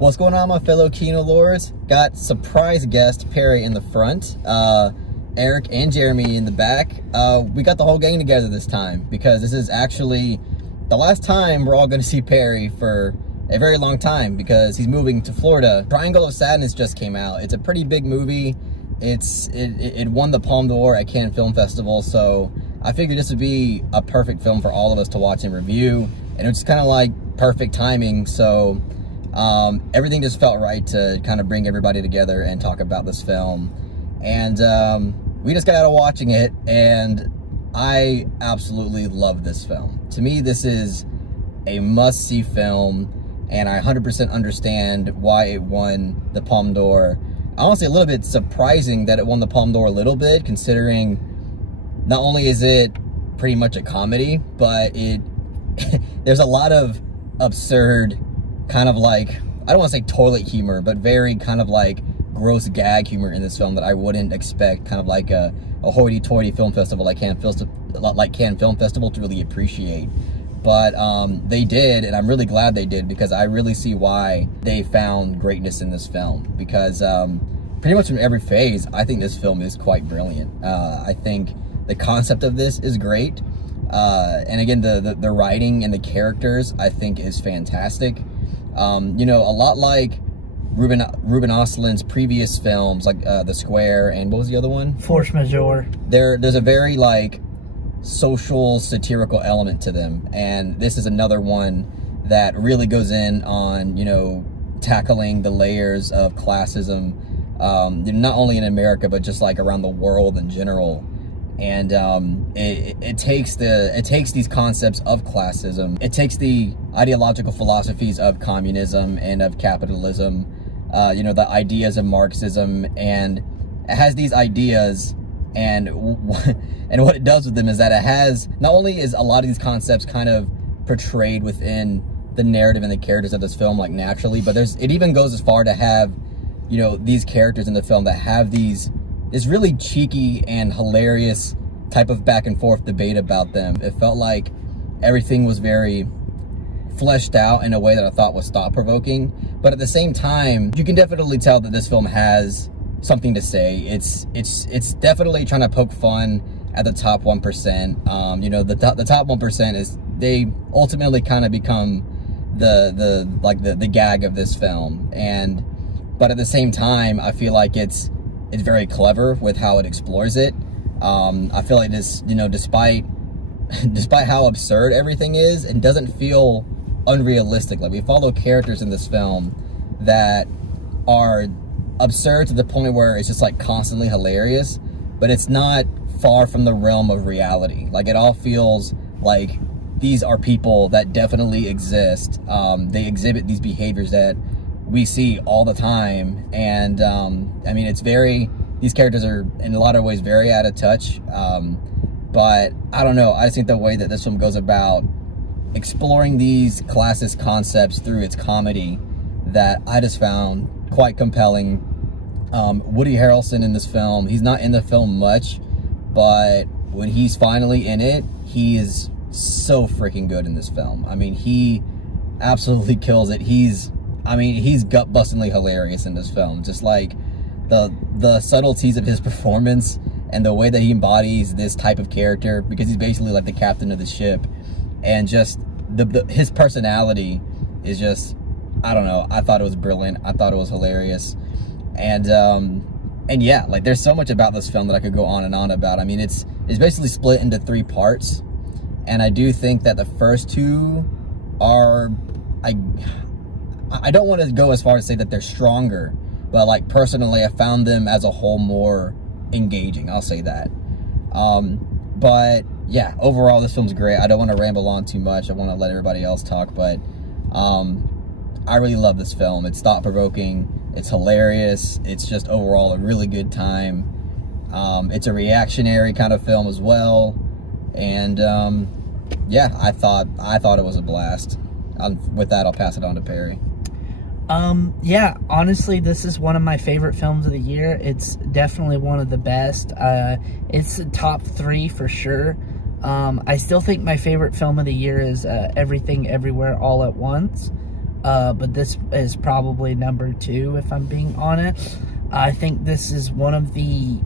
What's going on, my fellow Kino Lords? Got surprise guest Perry in the front, Eric and Jeremy in the back. We got the whole gang together this time because this is actually the last time we're all going to see Perry for a very long time because he's moving to Florida. Triangle of Sadness just came out. It's a pretty big movie. It won the Palme d'Or at Cannes Film Festival, so I figured this would be a perfect film for all of us to watch and review, and it's kind of like perfect timing. So everything just felt right to kind of bring everybody together and talk about this film. And we just got out of watching it, and I absolutely love this film. To me, this is a must-see film, and I 100% understand why it won the Palme d'Or. Honestly, a little bit surprising that it won the Palme d'Or a little bit, considering not only is it pretty much a comedy, but there's a lot of absurd kind of like, I don't want to say toilet humor, but very kind of like gross gag humor in this film that I wouldn't expect kind of like a hoity-toity film festival like Cannes Film Festival to really appreciate. But they did, and I'm really glad they did, because I really see why they found greatness in this film. Because pretty much from every phase, I think this film is quite brilliant. I think the concept of this is great. And again, the writing and the characters, I think, is fantastic. You know, a lot like Ruben Östlund's previous films, like The Square, and what was the other one? Force Majeure. There's a very like social satirical element to them, and this is another one that really goes in on, you know, tackling the layers of classism, not only in America but just like around the world in general. And it takes these concepts of classism, it takes the ideological philosophies of communism and of capitalism, you know, the ideas of Marxism, and it has these ideas, and what it does with them is that it has, not only is a lot of these concepts kind of portrayed within the narrative and the characters of this film like naturally, but it even goes as far to have, you know, these characters in the film that have this really cheeky and hilarious type of back and forth debate about them. It felt like everything was very fleshed out in a way that I thought was thought-provoking, but at the same time, you can definitely tell that this film has something to say. It's definitely trying to poke fun at the top 1%. You know, the top 1% is, they ultimately kind of become the gag of this film, but at the same time, I feel like it's very clever with how it explores it. I feel like this, you know, despite how absurd everything is, it doesn't feel unrealistic. Like, we follow characters in this film that are absurd to the point where it's just like constantly hilarious, but it's not far from the realm of reality. Like, it all feels like these are people that definitely exist. They exhibit these behaviors that we see all the time, and I mean, these characters are in a lot of ways very out of touch, but I don't know, I just think the way that this film goes about exploring these classist concepts through its comedy, that I just found quite compelling. Woody Harrelson in this film, he's not in the film much, but when he's finally in it, he is so freaking good in this film. I mean, he absolutely kills it. He's gut-bustingly hilarious in this film. Just like the subtleties of his performance and the way that he embodies this type of character, because he's basically like the captain of the ship, and just his personality is just, I don't know, I thought it was brilliant. I thought it was hilarious. And yeah, like, there's so much about this film that I could go on and on about. I mean, it's basically split into 3 parts, and I do think that the first 2 are, I don't want to go as far as say that they're stronger, but like, personally, I found them as a whole more engaging, I'll say that. But yeah, overall, this film's great. I don't want to ramble on too much. I want to let everybody else talk, but I really love this film. It's thought-provoking, it's hilarious, it's just overall a really good time. It's a reactionary kind of film as well, and yeah, I thought it was a blast. With that, I'll pass it on to Perry. Yeah, honestly, this is one of my favorite films of the year. It's definitely one of the best. It's the top 3 for sure. I still think my favorite film of the year is Everything Everywhere All at Once. but this is probably number 2 if I'm being honest. I think this is one of the,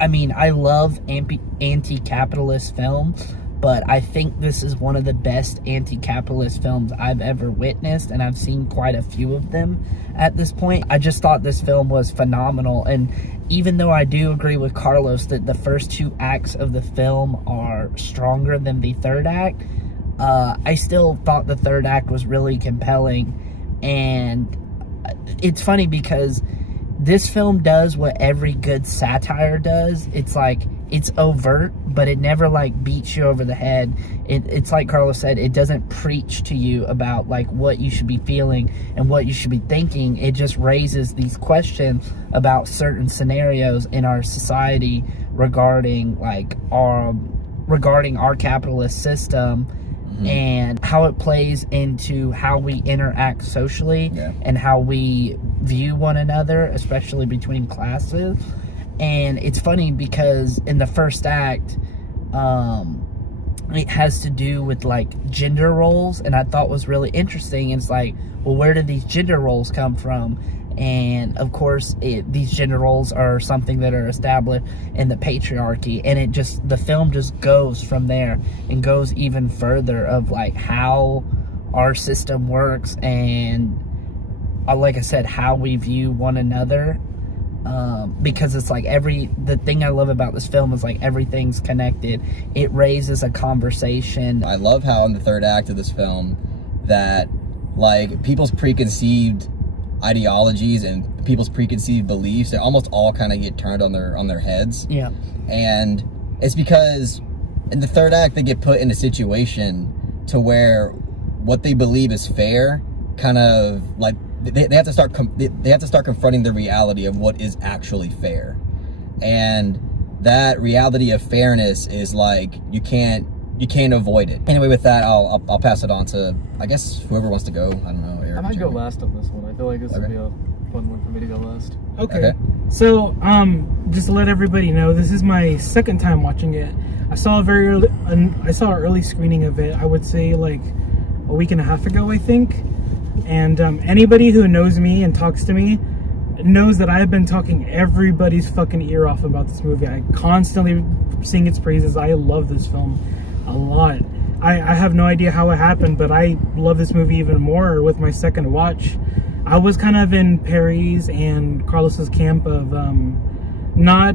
I mean, I love anti-capitalist film, but I think this is one of the best anti-capitalist films I've ever witnessed, and I've seen quite a few of them at this point. I just thought this film was phenomenal, and even though I do agree with Carlos that the first 2 acts of the film are stronger than the 3rd act, I still thought the 3rd act was really compelling. And it's funny because this film does what every good satire does. It's like, it's overt, but it never like beats you over the head. It's like Carlos said, it doesn't preach to you about like what you should be feeling and what you should be thinking. It just raises these questions about certain scenarios in our society regarding like our capitalist system, and how it plays into how we interact socially, and how we view one another, especially between classes. And it's funny because in the first act, it has to do with like gender roles, and I thought was really interesting. It's like, well, where did these gender roles come from? And of course, these gender roles are something that are established in the patriarchy, and the film just goes from there and goes even further of like how our system works, and like I said, how we view one another. Because it's like the thing I love about this film is like everything's connected. It raises a conversation. I love how in the 3rd act of this film that like people's preconceived ideologies and people's preconceived beliefs, they almost all kind of get turned on their heads. Yeah. And it's because in the 3rd act they get put in a situation to where what they believe is fair kind of like they have to start confronting the reality of what is actually fair. And that reality of fairness is like you can't avoid it. Anyway, with that, I'll pass it on to, I guess, whoever wants to go. I don't know, Eric. I might go last on this one. I feel like this would be a fun one for me to go last. Okay. So, just to let everybody know, this is my 2nd time watching it. I saw an early screening of it, I would say like a week and a half ago, I think. And anybody who knows me and talks to me knows that I've been talking everybody's fucking ear off about this movie. I constantly sing its praises. I love this film a lot. I have no idea how it happened, but I love this movie even more with my 2nd watch. I was kind of in Perry's and Carlos's camp of not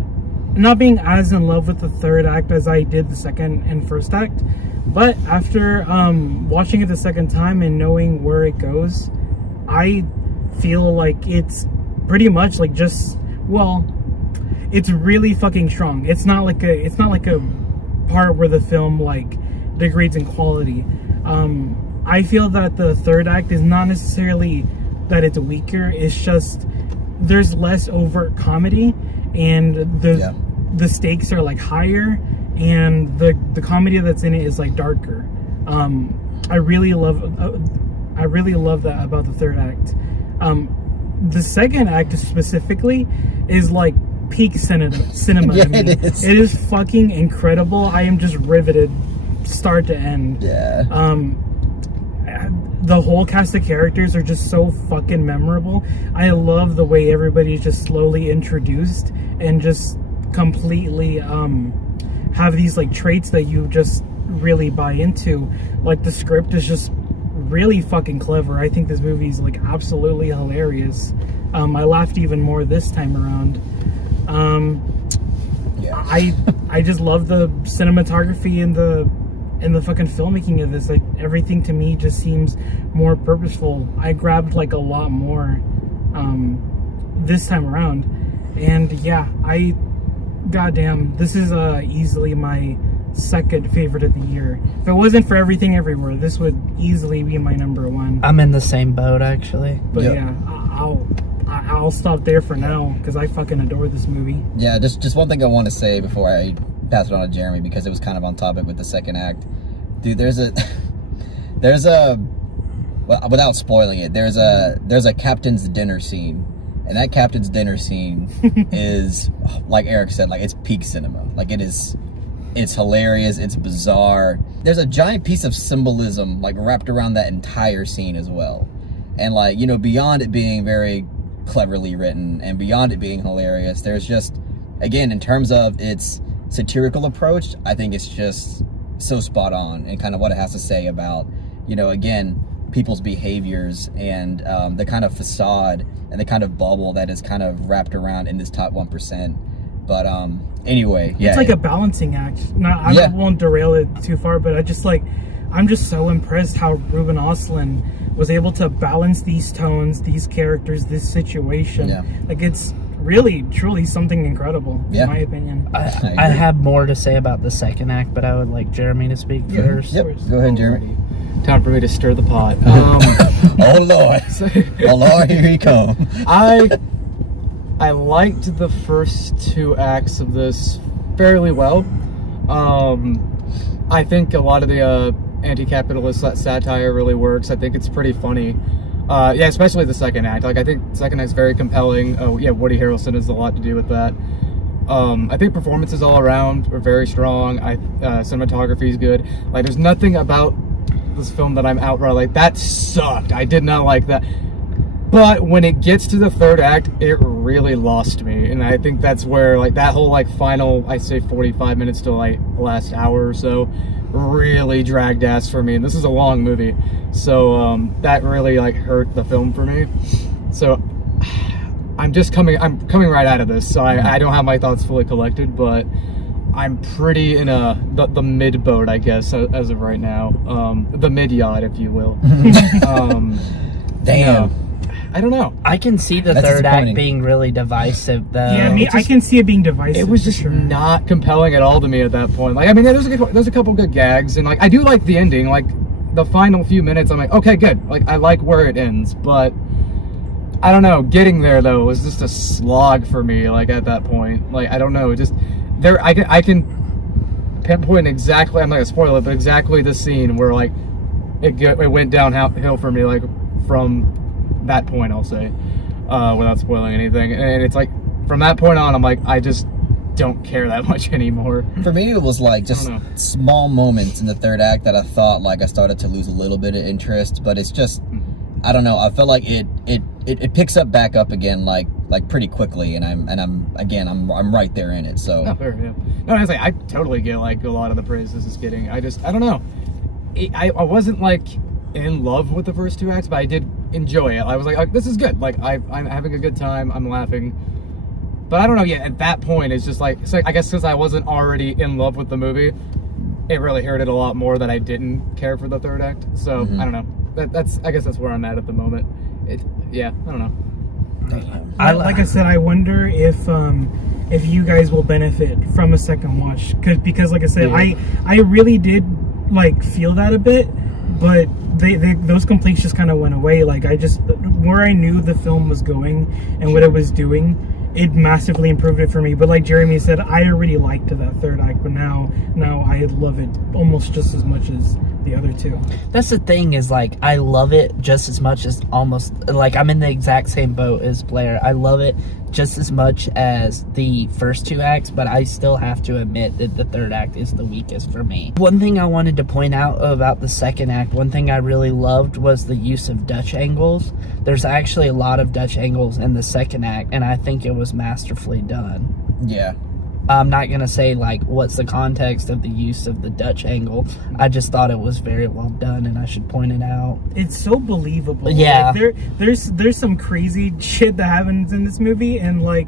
being as in love with the 3rd act as I did the 2nd and 1st act. But after watching it the 2nd time and knowing where it goes, I feel like it's pretty much like just, well, it's really fucking strong. It's not like a part where the film like degrades in quality. I feel that the 3rd act is not necessarily that it's weaker. It's just there's less overt comedy, and the stakes are like higher, and the comedy that's in it is like darker. I really love that about the 3rd act. The 2nd act specifically is like peak cinema. Yeah, I mean, it is fucking incredible. I am just riveted start to end. Yeah. The whole cast of characters are just so fucking memorable. I love the way everybody's just slowly introduced and just completely have these like traits that you just really buy into. Like the script is just really fucking clever. I think this movie is like absolutely hilarious. I laughed even more this time around. Yeah. I just love the cinematography and the fucking filmmaking of this. Like everything to me just seems more purposeful. I grabbed like a lot more this time around, and yeah, goddamn, this is easily my 2nd favorite of the year. If it wasn't for Everything Everywhere, this would easily be my number 1. I'm in the same boat actually. But yeah, I'll stop there for now because I fucking adore this movie. Yeah, just one thing I want to say before I pass it on to Jeremy, because it was kind of on topic with the 2nd act. Dude, there's a well, without spoiling it, there's a captain's dinner scene. And that captain's dinner scene is, like Eric said, like it's peak cinema. Like it's hilarious, it's bizarre. There's a giant piece of symbolism like wrapped around that entire scene as well. And like, you know, beyond it being very cleverly written and beyond it being hilarious, there's just, again, in terms of its satirical approach, I think it's just so spot on and kind of what it has to say about, you know, again, people's behaviors and the kind of facade and the kind of bubble that is kind of wrapped around in this top 1%. But anyway, yeah, it's like a balancing act. I won't derail it too far, but I'm just so impressed how Ruben Östlund was able to balance these tones, these characters, this situation. Yeah. Like, it's really, truly something incredible, in my opinion. I have more to say about the second act, but I would like Jeremy to speak first. Yep. Go ahead, Jeremy. Time for me to stir the pot. Oh Lord! Oh Lord, here he comes. I liked the first 2 acts of this fairly well. I think a lot of the anti-capitalist satire really works. I think it's pretty funny. Yeah, especially the second act. Like, I think the second act's very compelling. Oh yeah, Woody Harrelson has a lot to do with that. I think performances all around are very strong. Cinematography is good. Like, there's nothing about this film that I'm outright like, that sucked. I did not like that. But when it gets to the third act, it really lost me. And I think that's where, like, that whole, like, final, I say 45 minutes to, like, last hour or so really dragged ass for me. And this is a long movie. So, that really, like, hurt the film for me. So, I'm coming right out of this. So, I don't have my thoughts fully collected, but I'm pretty in the mid boat, I guess, as of right now. The mid yacht, if you will. Damn. I don't know. I can see the third act being really divisive, though. Yeah, I can see it being divisive. It was just not compelling at all to me at that point. Like, I mean, there's a couple good gags, and like, I do like the ending. Like, the final few minutes, I'm like, okay, good. Like, I like where it ends, but I don't know. Getting there though was just a slog for me. Like, at that point, like, I don't know. Just there, I can pinpoint exactly. I'm not gonna spoil it, but exactly the scene where like it went downhill for me. Like, from that point, I'll say, without spoiling anything. And it's like, from that point on, I'm like, I just don't care that much anymore. For me, it was like just small moments in the third act that I thought like I started to lose a little bit of interest, but it's just, I don't know, I felt like it picks up back up again like pretty quickly, and I'm right there in it. So not fair, yeah. No, honestly, I totally get like a lot of the praise this is getting. I don't know. I wasn't like in love with the first 2 acts, but I did enjoy it. I was like, this is good. Like, I'm having a good time. I'm laughing. But I don't know. Yeah, at that point, it's just like, I guess because I wasn't already in love with the movie, it really hurt it a lot more that I didn't care for the third act. So I don't know. I guess that's where I'm at the moment. Yeah, I don't know. Like I said, I wonder if you guys will benefit from a second watch, because like I said, I really did like feel that a bit, but those complaints just kind of went away. Like, where I knew the film was going and what it was doing, it massively improved it for me. But like Jeremy said, I already liked that third act, but now I love it almost just as much as the other 2. That's the thing, is like, I love it just as much as almost, like, I'm in the exact same boat as Blair. I love it just as much as the first 2 acts, but I still have to admit that the third act is the weakest for me. One thing I wanted to point out about the second act, one thing I really loved was the use of Dutch angles. There's actually a lot of Dutch angles in the second act, and I think it was masterfully done. Yeah. I'm not going to say, like, what's the context of the use of the Dutch angle. I just thought it was very well done, and I should point it out. It's so believable. Yeah. Like, there's some crazy shit that happens in this movie, and, like,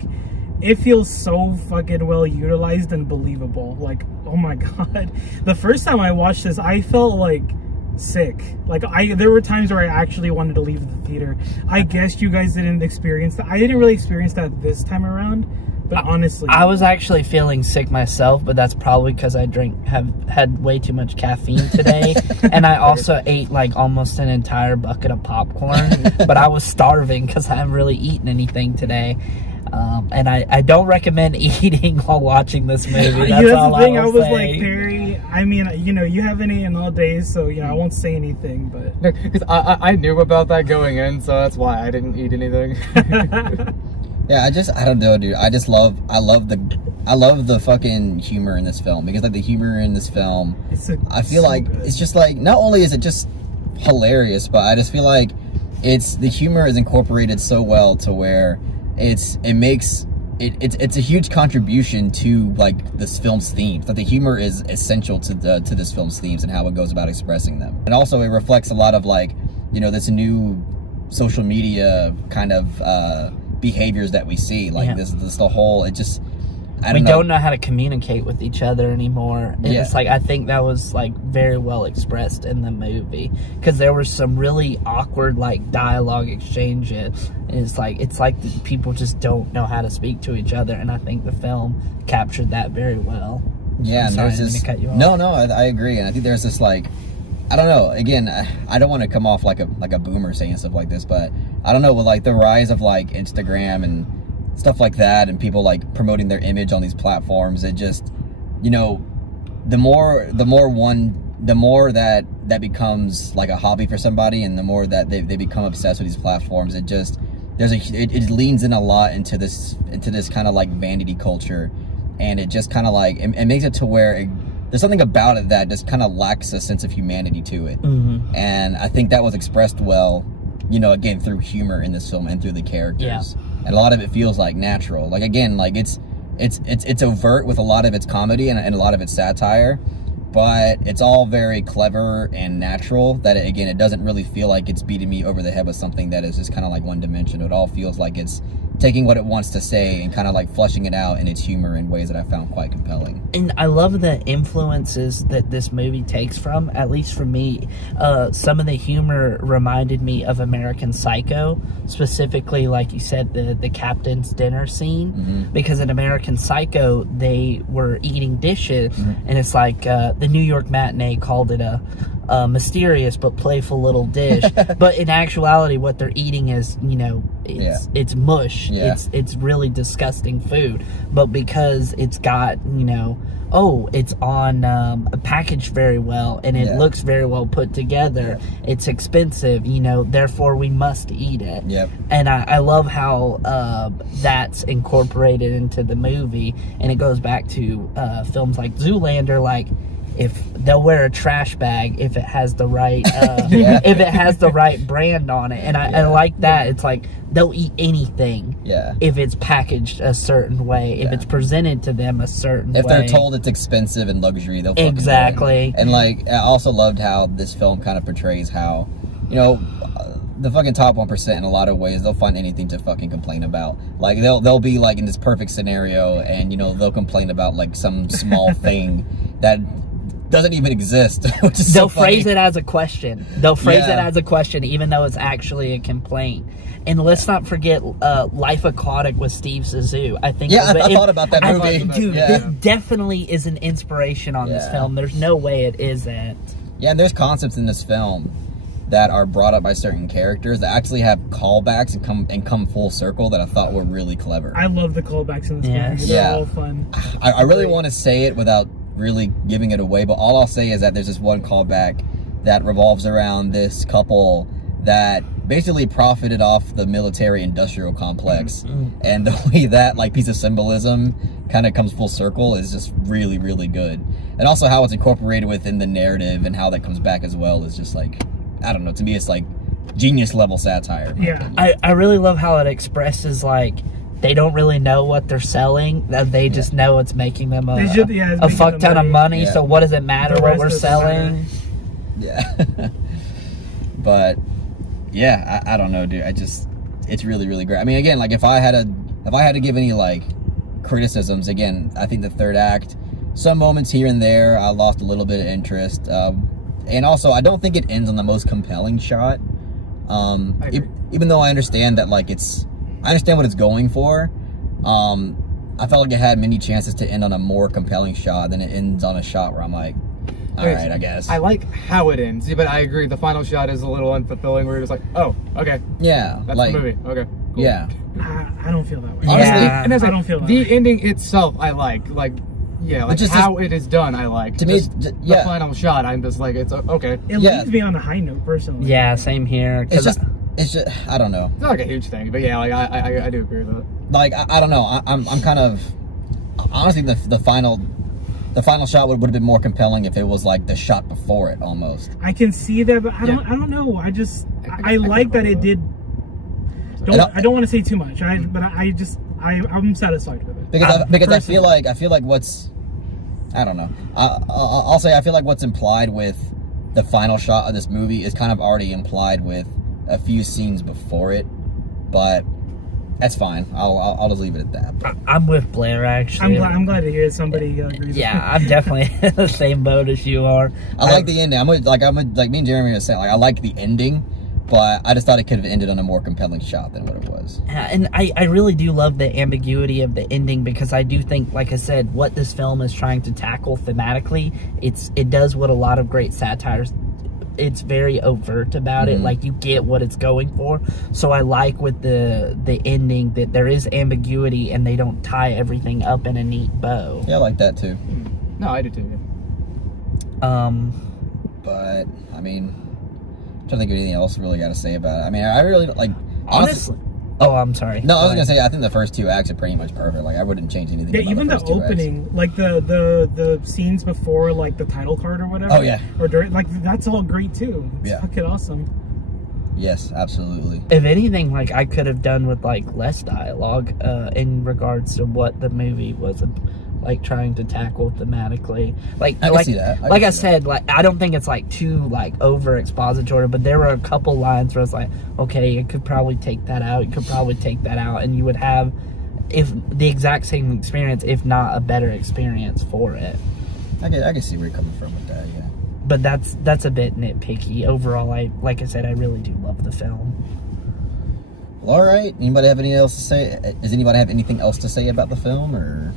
it feels so fucking well utilized and believable. Like, oh my God. The first time I watched this, I felt, like, sick. Like, there were times where I actually wanted to leave the theater. I guess you guys didn't experience that. I didn't really experience that this time around. But honestly, I was actually feeling sick myself, but that's probably because I have had way too much caffeine today. And I also ate like almost an entire bucket of popcorn, but I was starving because I haven't really eaten anything today. And I don't recommend eating while watching this movie. That's all the thing. I was like, Perry, I mean, you know, you haven't eaten all day, so, you know, I won't say anything, but... Because I knew about that going in, so that's why I didn't eat anything. Yeah, I don't know, dude. I love the fucking humor in this film, because like the humor in this film, I feel like it's just like, not only is it just hilarious, but I just feel like the humor is incorporated so well to where it's a huge contribution to like this film's themes. That the humor is essential to this film's themes and how it goes about expressing them. And also it reflects a lot of like, you know, this new social media kind of behaviors that we see. Like this the whole, it just, we don't know how to communicate with each other anymore. And it's like, I think that was like very well expressed in the movie, because there was some really awkward like dialogue exchanges. And it's like people just don't know how to speak to each other, and I think the film captured that very well. Yeah, and there's this. No, I agree, and I think there's this like, I don't know. Again, I don't want to come off like a boomer saying stuff like this, but I don't know, with like the rise of like Instagram and stuff like that, and people like promoting their image on these platforms, it just, you know, the more that becomes like a hobby for somebody, and the more that they become obsessed with these platforms, it just it leans in a lot into this kind of like vanity culture, and it just kind of like it makes it to where there's something about it that just kind of lacks a sense of humanity to it. And I think that was expressed well, you know, again through humor in this film and through the characters. And a lot of it feels like natural. Like, again, like it's overt with a lot of its comedy and a lot of its satire, but it's all very clever and natural. That it doesn't really feel like it's beating me over the head with something that is just kind of like one dimensional. It all feels like it's taking what it wants to say and kind of like fleshing it out in its humor in ways that I found quite compelling. And I love the influences that this movie takes from, at least for me. Some of the humor reminded me of American Psycho, specifically, like you said, the captain's dinner scene. Because in American Psycho, they were eating dishes, and it's like the New York Matinee called it a mysterious but playful little dish. But in actuality, what they're eating is, you know, it's mush. It's really disgusting food. But because it's got, you know, it's on packaged very well, and it looks very well put together. It's expensive, you know, therefore we must eat it. And I love how that's incorporated into the movie, and it goes back to films like Zoolander, like, if they'll wear a trash bag if it has the right if it has the right brand on it. And I like that. It's like they'll eat anything if it's packaged a certain way, if it's presented to them a certain way. If they're told it's expensive and luxury, they'll fucking exactly. And like, I also loved how this film kind of portrays how, you know, the fucking top 1% in a lot of ways, they'll find anything to fucking complain about. Like, they'll be like in this perfect scenario, and, you know, they'll complain about like some small thing that doesn't even exist. Which is they'll phrase it as a question. They'll phrase it as a question, even though it's actually a complaint. And let's not forget Life Aquatic with Steve Zissou. I think. I thought about that movie. Dude, this definitely is an inspiration on this film. There's no way it isn't. Yeah, and there's concepts in this film that are brought up by certain characters that actually have callbacks and come full circle that I thought were really clever. I love the callbacks in this movie. They're all fun. I really want to say it without really giving it away, but all I'll say is that there's this one callback that revolves around this couple that basically profited off the military-industrial complex, and the way that like piece of symbolism kind of comes full circle is just really, really good. And also how it's incorporated within the narrative and how that comes back as well is just like, I don't know, to me it's like genius level satire. I really love how it expresses like they don't really know what they're selling. They just know it's making them a fuck ton of money. So what does it matter what we're selling? But yeah, I don't know, dude. It's really, really great. I mean, again, like if I had to give any like criticisms, again, I think the third act, some moments here and there, I lost a little bit of interest. And also, I don't think it ends on the most compelling shot. Even though I understand that like I understand what it's going for. I felt like it had many chances to end on a more compelling shot than it ends on a shot where I'm like, all right, I guess. I like how it ends, but I agree. The final shot is a little unfulfilling where you're just like, oh, okay. Yeah. That's like, the movie. Okay. Cool. I don't feel that way. Honestly, and I don't feel that the way. ending itself, I like. Like, just how it is done, I like. To me, the final shot, I'm just like, it's okay. It leaves me on a high note, personally. Yeah, same here. It's just, I don't know. It's not like a huge thing, but yeah, like I do agree with that. Like, I don't know. I'm kind of, honestly, the final the final shot would have been more compelling if it was like the shot before it almost. I can see that, but I don't know. I like that it did. I don't want to say too much. I'm satisfied with it. Because I feel like what's, I don't know. I'll say I feel like what's implied with the final shot of this movie is kind of already implied with a few scenes before it, but that's fine. I'll just leave it at that. I'm with Blair, actually. I'm glad to hear somebody agrees. Yeah, I'm definitely in the same boat as you are. I like the ending. Like me and Jeremy were saying, like, I like the ending, but I just thought it could have ended on a more compelling shot than what it was. And I really do love the ambiguity of the ending, because I do think, like I said, what this film is trying to tackle thematically, it does what a lot of great satires, it's very overt about it. Like, you get what it's going for. So I like with the ending that there is ambiguity and they don't tie everything up in a neat bow. Yeah, I like that too. No, I do too. But I mean, I don't think anything else really got to say about it. I mean, I really like, honestly. Oh, I'm sorry. No, I was gonna say I think the first 2 acts are pretty much perfect. Like, I wouldn't change anything. Yeah, about even the first 2 opening, acts. like the scenes before, like the title card or whatever. Oh yeah. Or during, like, that's all great too. It's Yeah. fucking awesome. Yes, absolutely. If anything, like, I could have done with like less dialogue in regards to what the movie was like trying to tackle thematically. Like, I can see that. Like I said, like, I don't think it's like too like over expository, but there were a couple lines where it's like, okay, you could probably take that out, you could probably take that out, and you would have if the exact same experience, if not a better experience for it. I can see where you're coming from with that. Yeah. But that's a bit nitpicky. Overall, like I said, I really do love the film. Well, all right. Anybody have anything else to say? Does anybody have anything else to say about the film, or?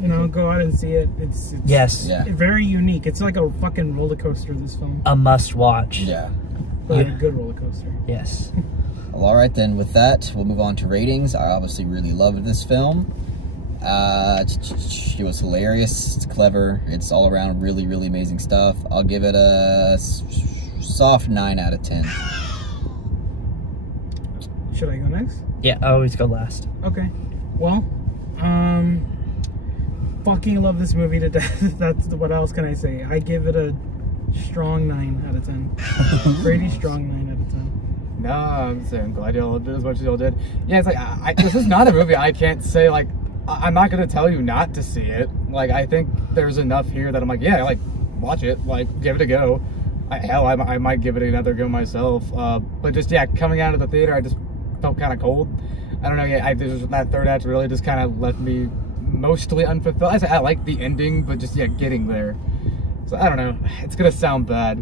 You know, go out and see it. It's Yes. Yeah. very unique. It's like a fucking roller coaster, this film. A must watch. Yeah. But a good roller coaster. Yes. Well, all right then. With that, we'll move on to ratings. I obviously really loved this film. It was hilarious. It's clever. It's all around really, really amazing stuff. I'll give it a soft 9 out of 10. Should I go next? Yeah, I always go last. Okay. Well, fucking love this movie to death. That's what else can I say? I give it a strong 9 out of 10. Pretty strong 9 out of 10. No, I'm glad y'all did as much as y'all did. Yeah, it's like, this is not a movie I can't say, like, I'm not going to tell you not to see it. Like, I think there's enough here that I'm like, yeah, like, watch it. Like, give it a go. Hell, I might give it another go myself. But just, yeah, coming out of the theater, I just felt kind of cold. I don't know, yeah, that third act really just kind of left me mostly unfulfilled. I like the ending, but just, yeah, getting there. So, I don't know. It's going to sound bad.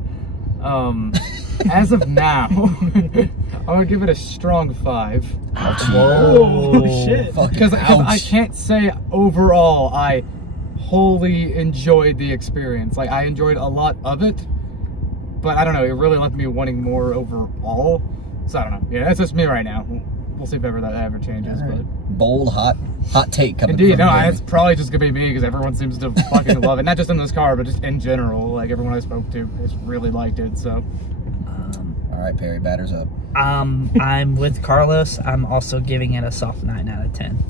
As of now, I'm going to give it a strong 5. Whoa. Oh, shit. Because I can't say overall I wholly enjoyed the experience. Like, I enjoyed a lot of it, but I don't know, it really left me wanting more overall. So I don't know. Yeah, that's just me right now. We'll see if that ever changes. Right. But Bold, hot take coming indeed, from no, you. it's probably just gonna be me because everyone seems to fucking love it. Not just in this car, but just in general. Like, everyone I spoke to has really liked it. So, all right, Perry, batters up. I'm with Carlos. I'm also giving it a soft 9 out of 10.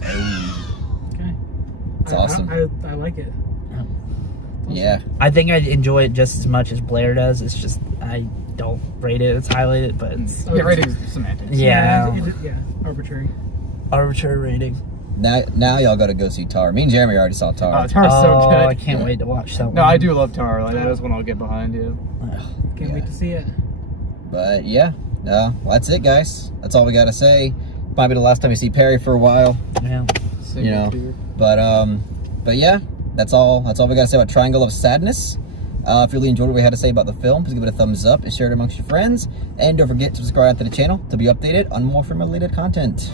Okay. It's awesome. I like it. Yeah. I think I enjoy it just as much as Blair does. It's just I don't rate it as highly, but yeah, rating's semantics. Yeah. Yeah, arbitrary. Arbitrary rating. Now y'all got to go see Tar. Me and Jeremy already saw Tar. Oh, Tar's so good. I can't wait to watch that one. No, I do love Tar. Like, that is one I'll get behind. Yeah. Can't wait to see it. But yeah, well, that's it, guys. That's all we got to say. Might be the last time you see Perry for a while. Yeah. You know, but yeah, that's all we got to say about Triangle of Sadness. If you really enjoyed what we had to say about the film, please give it a thumbs up and share it amongst your friends. And don't forget to subscribe to the channel to be updated on more film-related content.